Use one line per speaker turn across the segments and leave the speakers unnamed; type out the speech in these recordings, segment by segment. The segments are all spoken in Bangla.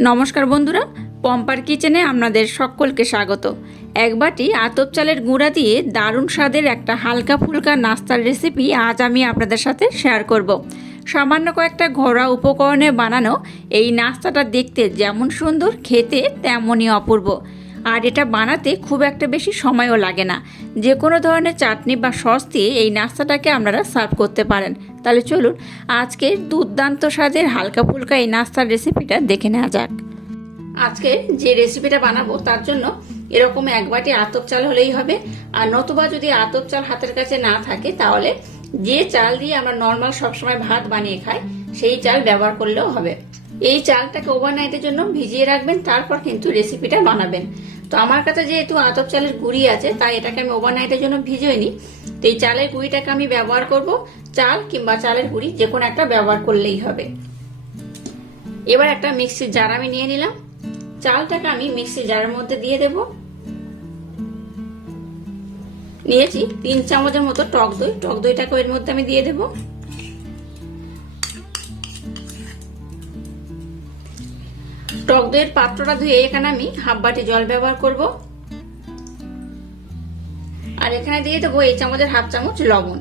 নমস্কার বন্ধুরা, পম্পার কিচেনে আপনাদের সকলকে স্বাগত। এক বাটি আতপ চালের গুঁড়া দিয়ে দারুণ স্বাদের একটা হালকা ফুলকা নাস্তার রেসিপি আজ আমি আপনাদের সাথে শেয়ার করব। সামান্য কয়েকটা ঘরোয়া উপকরণে বানানো এই নাস্তাটা দেখতে যেমন সুন্দর, খেতে তেমনই অপূর্ব। আর এটা বানাতে খুব একটা বেশি সময়ও লাগে না। যে কোনো ধরনের চাটনি বা সস দিয়ে এই নাস্তাটাকে আপনারা সার্ভ করতে পারেন। তাহলে চলুন আজকে দুর্দান্ত স্বাদের হালকা ফুলকা এই নাস্তার রেসিপিটা দেখে নেওয়া যাক। আজকে যে রেসিপিটা বানাবো তার জন্য এরকম এক বাটি আতপ চাল হলেই হবে। আর নতুবা যদি আতপ চাল হাতের কাছে না থাকে তাহলে যে চাল দিয়ে আমরা নর্মাল সবসময় ভাত বানিয়ে খাই, সেই চাল ব্যবহার করলেও হবে। এই চালটাকে ওভারনাইটের জন্য ভিজিয়ে রাখবেন, তারপর কিন্তু রেসিপিটা বানাবেন। তো আমার কাছে যেহেতু আতপ চালের গুঁড়ি আছে, তাই এটাকে আমি ওভারনাইটের জন্য ভিজিয়ে নিই তো এই চালের গুঁড়িটাকে আমি ব্যবহার করব চাল কিংবা চালের গুঁড়ি, যে কোনো একটা ব্যবহার করলেই হবে। এবার একটা মিক্সির জার আমি নিয়ে নিলাম। চালটাকে আমি মিক্সির জারের মধ্যে দিয়ে দেব। নিয়েছি তিন চামচের মতো টক দই। টক দইটাকে এর মধ্যে আমি দিয়ে দেব। টক দইয়ের পাত্রটা ধুয়ে এখানে আমি হাফ বাটি জল ব্যবহার করব। আর এখানে দিয়ে দেবো এই চামচের হাফ চামচ লবণ।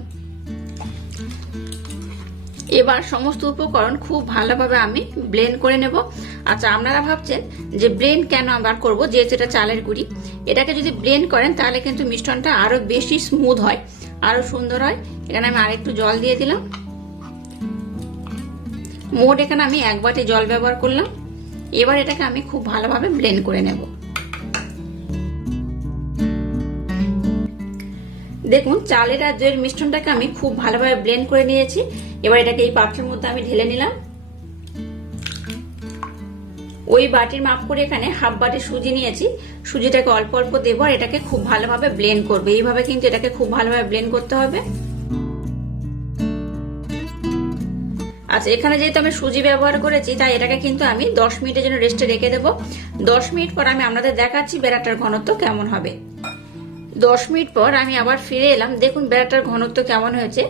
এবার সমস্ত উপকরণ খুব ভালোভাবে আমি ব্লেন্ড করে নেব। আচ্ছা আপনারা ভাবছেন যে ব্লেন্ড কেন আবার করব? যেহেতু এটা চালের গুঁড়ি। এটাকে যদি ব্লেন্ড করেন তাহলে কিন্তু মিষ্টনটা আরও বেশি স্মুথ হয়, আরও সুন্দর হয়। এখানে আমি আরেকটু জল দিয়ে দিলাম। মোট এখানে আমি এক বাটি জল ব্যবহার করলাম। এবার এটাকে আমি খুব ভালোভাবে ব্লেন্ড করে নেব। দেখুন, চালের আর দইয়ের মিশ্রণটাকে আমি খুব ভালোভাবে ব্লেন্ড করে নিয়েছি। এবার এটাকে এই পাত্রের মধ্যে আমি ঢেলে নিলাম। ওই বাটির মাপ করে এখানে হাফ বাটি সুজি নিয়েছি। সুজিটাকে অল্প অল্প দেবো আর এটাকে খুব ভালোভাবে ব্লেন্ড করবে। এইভাবে কিন্তু এটাকে খুব ভালোভাবে ব্লেন্ড করতে হবে। আচ্ছা এখানে যেহেতু আমি সুজি ব্যবহার করেছি, তাই এটাকে কিন্তু আমি দশ মিনিটের জন্য রেস্টে রেখে দেবো। দশ মিনিট পর আমি আপনাদের দেখাচ্ছি বেড়াটার ঘনত্ব কেমন হবে। দশ মিনিট পর আমি আবার ফিরে এলাম। দেখুন বেড়াটার ঘনত্ব কেমন হয়েছে।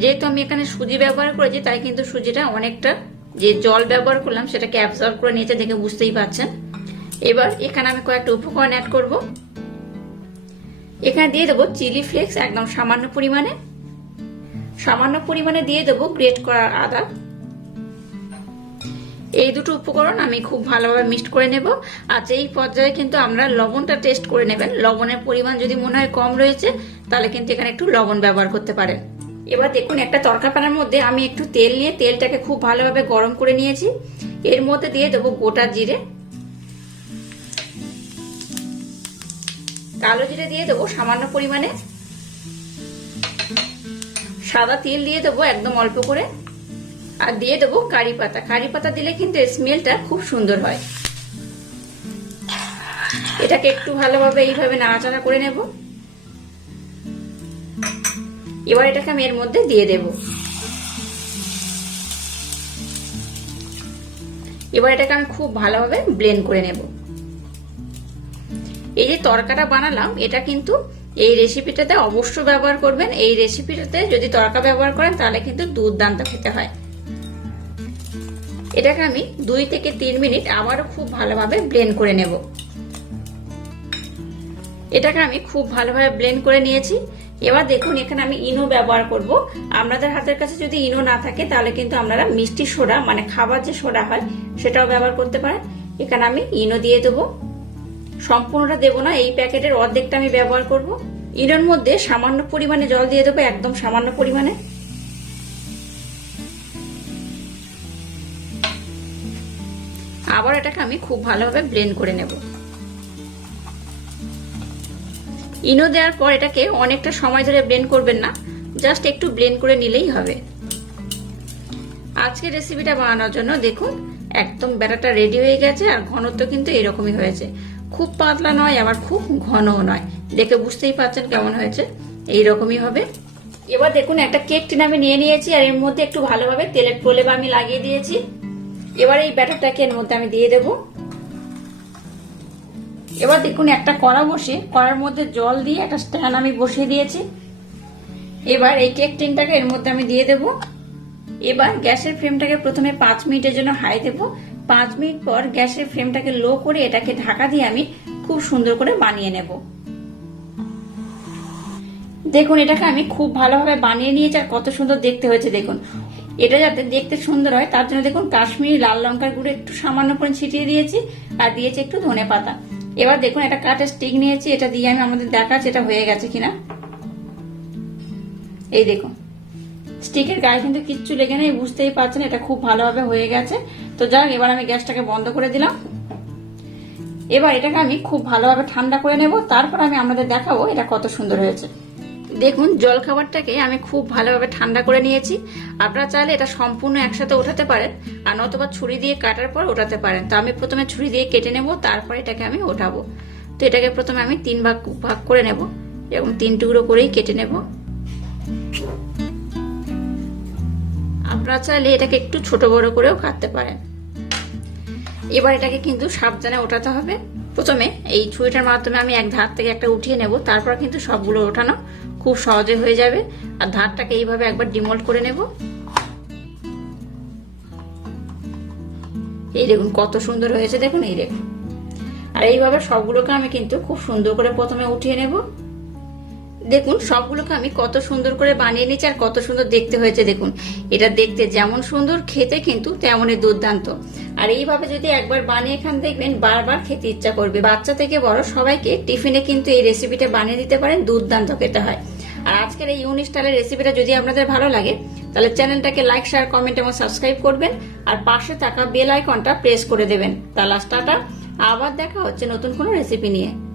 যেহেতু আমি এখানে সুজি ব্যবহার করেছি, তাই কিন্তু সুজিটা অনেকটা যে জল ব্যবহার করলাম, সেটাকে অ্যাবজর্ব করে নিয়েছে দেখে বুঝতেই পারছেন এবার এখানে আমি কয়েকটা উপকরণ অ্যাড করব। এখানে দিয়ে দেবো চিলি ফ্লেক্স একদম সামান্য পরিমাণে। সামান্য পরিমাণে দিয়ে দেবো গ্রেট করা আদা। এই দুটো উপকরণ আমি খুব ভালোভাবে মিক্সড করে নেব। আর এই পর্যায়ে কিন্তু আমরা লবণটা টেস্ট করে নেবেন, লবণের পরিমাণ যদি মনে হয় কম রয়েছে, তাহলে কিন্তু এখানে একটু লবণ ব্যবহার করতে পারেন। এবার দেখুন, একটা তরকা প্যানের মধ্যে আমি একটু তেল নিয়ে, তেলটাকে খুব ভালোভাবে গরম করে নিয়েছি। এর মধ্যে দিয়ে দেবো গোটা জিরে। কালো জিরে দিয়ে দেবো সামান্য পরিমাণে। সাদা তেল দিয়ে দেবো একদম অল্প করে। আর দিয়ে দেবো কারি পাতা। কারি পাতা দিলে কিন্তু স্মেলটা খুব সুন্দর হয়। এটাকে একটু ভালোভাবে এইভাবে নাড়াচাড়া করে নেব। এবার এটাকে আমি এর মধ্যে দিয়ে দেব। এবার এটাকে আমি খুব ভালোভাবে ব্লেন্ড করে নেব। এই যে তরকাটা বানালাম, এটা কিন্তু এই রেসিপিটাতে অবশ্য ব্যবহার করবেন। এই রেসিপিটাতে যদি তরকা ব্যবহার করেন, তাহলে কিন্তু দুর্দান্ত খেতে হয়। এটাকে আমি দুই থেকে তিন মিনিট আবারও খুব ভালোভাবে ব্লেন্ড করে নেব। এটাকে আমি খুব ভালোভাবে ব্লেন্ড করে নিয়েছি। এবার দেখুন, এখানে আমি ইনো ব্যবহার করব। আপনাদের হাতের কাছে যদি ইনো না থাকে, তাহলে কিন্তু আপনারা মিষ্টি সোডা মানে খাবার যে সোডা হয়, সেটাও ব্যবহার করতে পারেন। এখানে আমি ইনো দিয়ে দেবো। সম্পূর্ণটা দেবো না, এই প্যাকেটের অর্ধেকটা আমি ব্যবহার করব। ইনোর মধ্যে সামান্য পরিমাণে জল দিয়ে দেবো, একদম সামান্য পরিমাণে। আমি খুব ভালোভাবে ব্লেন্ড করে নেব। ইনো দেওয়ার পর এটাকে অনেকটা সময় ধরে ব্লেন্ড করবেন না জাস্ট একটু ব্লেন্ড করে নিলেই হবে। আজকের রেসিপিটা বানানোর জন্য দেখুন, একদম ব্যাটারটা রেডি হয়ে গেছে আর ঘনত্ব কিন্তু এরকমই হয়েছে। খুব পাতলা নয়, আবার খুব ঘনও নয়। দেখে বুঝতেই পারছেন কেমন হয়েছে? এইরকমই হবে। এবার দেখুন, একটা কেক টিন আমি নিয়ে নিয়েছি আর এর মধ্যে একটু ভালোভাবে তেলের প্রলেপ আমি লাগিয়ে দিয়েছি। এবার এই ব্যাটারটাকে এর মধ্যে আমি দিয়ে দেব। এবার দেখুন, একটা কড়া বসে কড়ার মধ্যে জল দিয়ে একটা স্ট্যান্ড আমি বসিয়ে দিয়েছি। এবার এই কেক টিনটাকে এর মধ্যে আমি দিয়ে দেব। এবার গ্যাসের ফ্লেমটাকে প্রথমে পাঁচ মিনিটের জন্য হাই দেব। পাঁচ মিনিট পর গ্যাসের ফ্লেমটাকে লো করে এটাকে ঢাকা দিয়ে আমি খুব সুন্দর করে বানিয়ে নেব। দেখুন, এটাকে আমি খুব ভালোভাবে বানিয়ে নিয়েছি আর কত সুন্দর দেখতে হয়েছে, দেখুন। এটা যাতে দেখতে সুন্দর হয়, তার জন্য দেখুন কাশ্মীরি লাল লঙ্কার গুঁড়ো একটু সামান্য করে ছিটিয়ে দিয়েছি আর দিয়েছি একটু ধনে পাতা। এবার দেখুন একটা কাঠের স্টিক নিয়েছি, এটা দিয়ে আমি আমাদের দেখাচ্ছি এটা হয়ে গেছে কিনা। এই দেখুন, স্টিকের গায়ে কিন্তু কিচ্ছু লেগে নেই, বুঝতেই পারছেন এটা খুব ভালোভাবে হয়ে গেছে। তো যাক, এবার আমি গ্যাসটাকে বন্ধ করে দিলাম। এবার এটাকে আমি খুব ভালোভাবে ঠান্ডা করে নেব, তারপর আমি আপনাদের দেখাবো এটা কত সুন্দর হয়েছে। দেখুন, জল খাবারটাকে আমি খুব ভালোভাবে ঠান্ডা করে নিয়েছি। আপনারা চাইলে এটা সম্পূর্ণ একসাথে ওঠাতে পারেন আর নতুবা ছুরি দিয়ে কাটার পর ওঠাতে পারেন। তো আমি প্রথমে ছুরি দিয়ে কেটে নেব, তারপরে এটাকে আমি ওঠাবো। তো এটাকে প্রথমে আমি তিন ভাগ ভাগ করে নেব। এবং তিন টুকরো করেই কেটে নেব। আপনারা চাইলে এটাকে একটু ছোট বড় করেও কাটতে পারেন। এবার এটাকে কিন্তু সাবধানে ওঠাতে হবে। প্রথমে এই ছুরিটার মাধ্যমে আমি এক ধার থেকে একটা উঠিয়ে নেব, তারপর কিন্তু সবগুলো ওঠানো খুব সহজে হয়ে যাবে। আর ধারটাকে এইভাবে একবার ডিমোল্ড করে নেব। এই দেখুন, কত সুন্দর হয়েছে, দেখুন, এই দেখুন। আর এইভাবে সবগুলোকে আমি কিন্তু খুব সুন্দর করে প্রথমে উঠিয়ে নেব। দেখুন, সবগুলোকে আমি কত সুন্দর করে বানিয়ে নিয়েছি আর কত সুন্দর দেখতে হয়েছে, দেখুন। এটা দেখতে যেমন সুন্দর, খেতে কিন্তু তেমনই দুর্দান্ত। আর এইভাবে যদি একবার বানিয়ে খান, দেখবেন বারবার খেতে ইচ্ছা করবে। বাচ্চা থেকে বড় সবাইকে টিফিনে কিন্তু এই রেসিপিটা বানিয়ে দিতে পারেন, দুর্দান্ত খেতে হয়। আর আজকের এই ইউনিক স্টাইলের রেসিপিটা যদি আপনাদের ভালো লাগে, তাহলে চ্যানেলটাকে লাইক শেয়ার কমেন্ট এবং সাবস্ক্রাইব করবেন। আর পাশে থাকা বেল আইকনটা প্রেস করে দেবেন। তাহলে আবার দেখা হচ্ছে নতুন কোনো রেসিপি নিয়ে।